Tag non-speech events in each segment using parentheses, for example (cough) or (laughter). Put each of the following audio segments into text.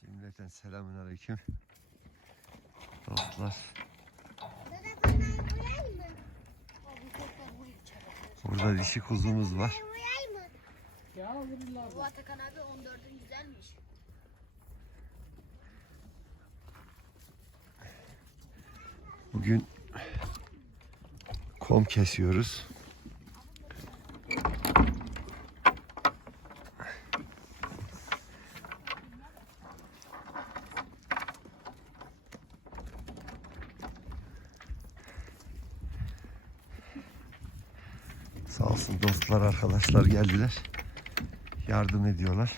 Cümleten selamun aleyküm. Dostlar. Burada dişi kuzumuz var. Bu Atakan abi 14'ün güzelmiş. Bugün kom kesiyoruz. Sağ olsun dostlar arkadaşlar geldiler. Yardım ediyorlar.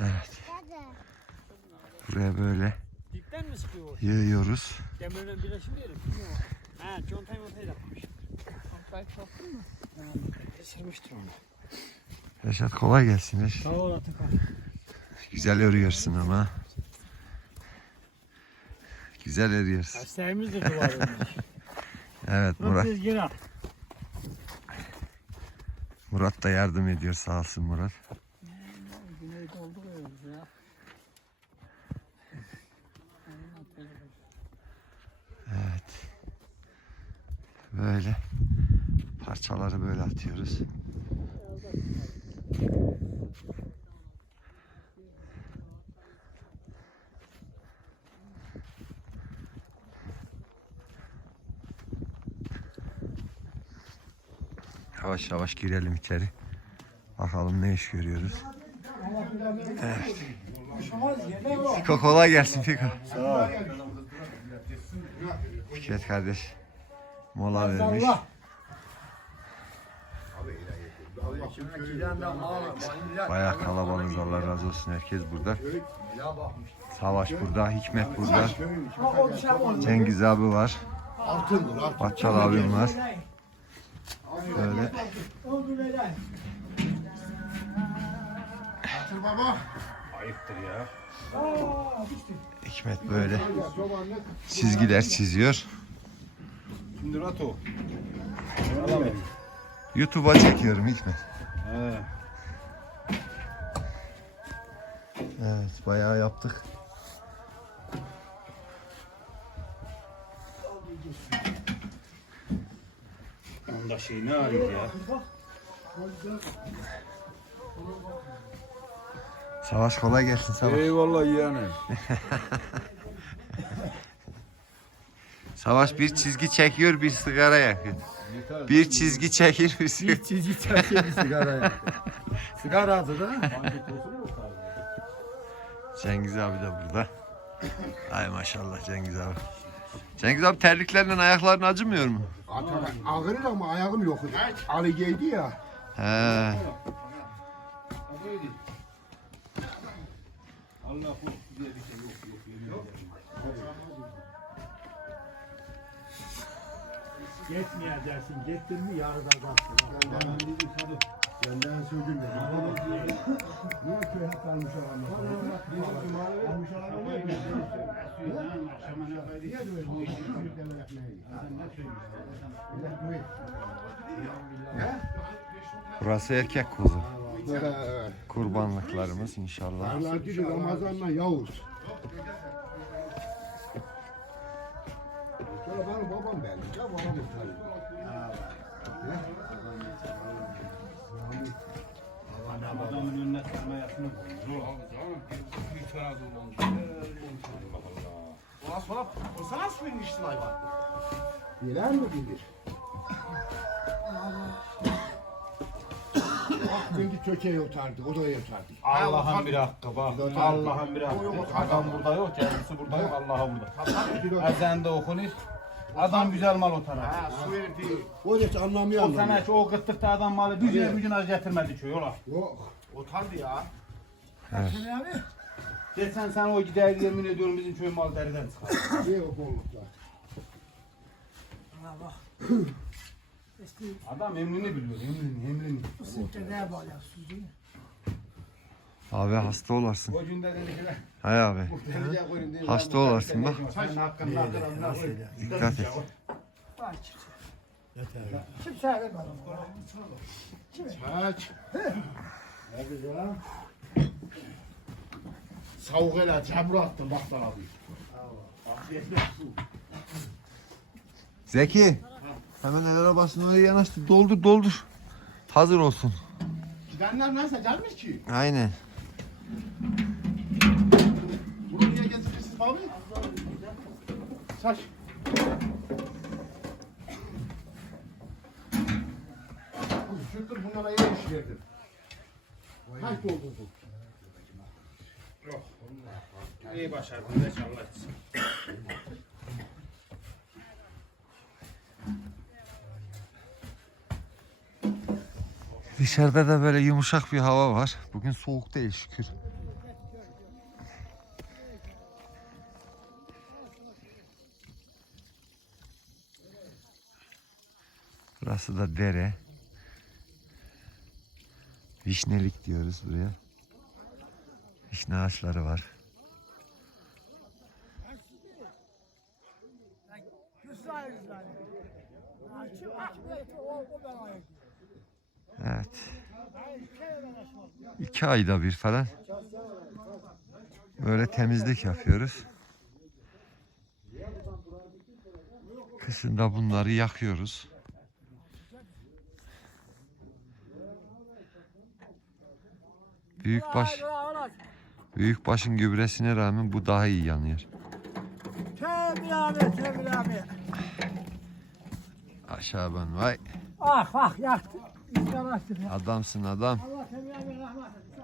Evet. Buraya böyle Dipten mi sıkıyor? yığıyoruz. Demirden birleşim mi yerim? Bilmiyorum. Ha, contayı montayı yapmış. Contayı soktun mu? Onu. Reşat kolay gelsin Reşat. Sağ ol Atakan. Güzel örüyorsun ama. Güzel örüyorsun. Hastayımız da duvarıymış. (laughs) Evet Murat. Murat da yardım ediyor sağ olsun Murat. Güneyde oldu ya. Evet. Böyle parçaları böyle atıyoruz. Yavaş yavaş girelim içeri. Bakalım ne iş görüyoruz. Evet. Fiko kolay gelsin Fiko. Fikret kardeş mola vermiş. Bayağı kalabalığız Allah razı olsun herkes burada. Savaş burada, Hikmet burada. Cengiz abi var. Batçal abim var. Böyle Hikmet böyle çizgiler çiziyor. Şimdi Rato. YouTube'a çekiyorum Hikmet. He. Evet bayağı yaptık. Onda şey ne arıyor ya? Savaş kolay gelsin Savaş. Eyvallah yani. (laughs) Savaş bir çizgi çekiyor bir sigara yakıyor. Bir çizgi çekir bir sigara. çizgi çekiyor bir sigara ya. (laughs) sigara adı da. Cengiz abi de burada. Ay maşallah Cengiz abi. Cengiz abi terliklerle ayakların acımıyor mu? Ağrır ama ayağım yok. Ali geldi ya. He. Allah diye bir şey yok. yok, yemin ederim. Gitmeyeceksin. Gittin mi yarıda kalsın. Benden sözüm de. Niye köy hep almış adamı? Almış adamı niye Niye böyle bu işi büyüklerle yapmayı? Millet bu Burası erkek kuzu. Kurbanlıklarımız inşallah. Darlar dedi Ramazan'la Yavuz. Sonra benim babam belli. Ya babam utanıyor. Adamın önüne sarma yapını koyuyor. Bir tane olmuş. Bilen mi bilir? Çünkü tökeyi otardı, o da yotardı. Allah'ın bir hakkı bak. Allah'ın bir hakkı. Adam burada yok, kendisi burada yok, Allah'a burada. Ezan da okunur. Adam güzel mal otar. O hiç anlamıyor O anlamıyor. sene o kıtlıkta adam malı bir gün az getirmedi ki yola. Yok. Evet. Desen sen o gider yemin ediyorum bizim köy mal deriden çıkar. Niye o bolluklar? Ha bak. Eski Adam emrini biliyor, emrini, emrini. bu sınıfta ne bağlar sucuğu? Abi hasta olarsın. O günde dedi ki Hay abi. koyayım diye. Hasta olarsın bak. Senin. Dikkat et. Bak kimse. Kimse vermez bana. Aç. Hadi ya. Savuk hele çamur attım bak sana bir. Zeki. Hemen el arabasını oraya yanaştır. Doldur doldur. Hazır olsun. Gidenler nasıl gelmiş ki? Aynen. Bunu niye getirirsiniz abi? Saç. Şükür bunlara iyi iş verdim. Kaç doldurdun? İyi başardın, Allah etsin. Dışarıda da böyle yumuşak bir hava var. Bugün soğuk değil şükür. Burası da dere. Vişnelik diyoruz buraya. Vişne ağaçları var. Yusra Yusra. Açıp ben ayıp. Evet. İki ayda bir falan böyle temizlik yapıyoruz. Kışında bunları yakıyoruz. Büyükbaş büyükbaşın gübresine rağmen bu daha iyi yanıyor. Tövbe abi, tövbe abi. Aşağı ben vay Ah ah yaktı. İstanaktır ya. adamsın adam. Allah tövbe abi rahmet etsin.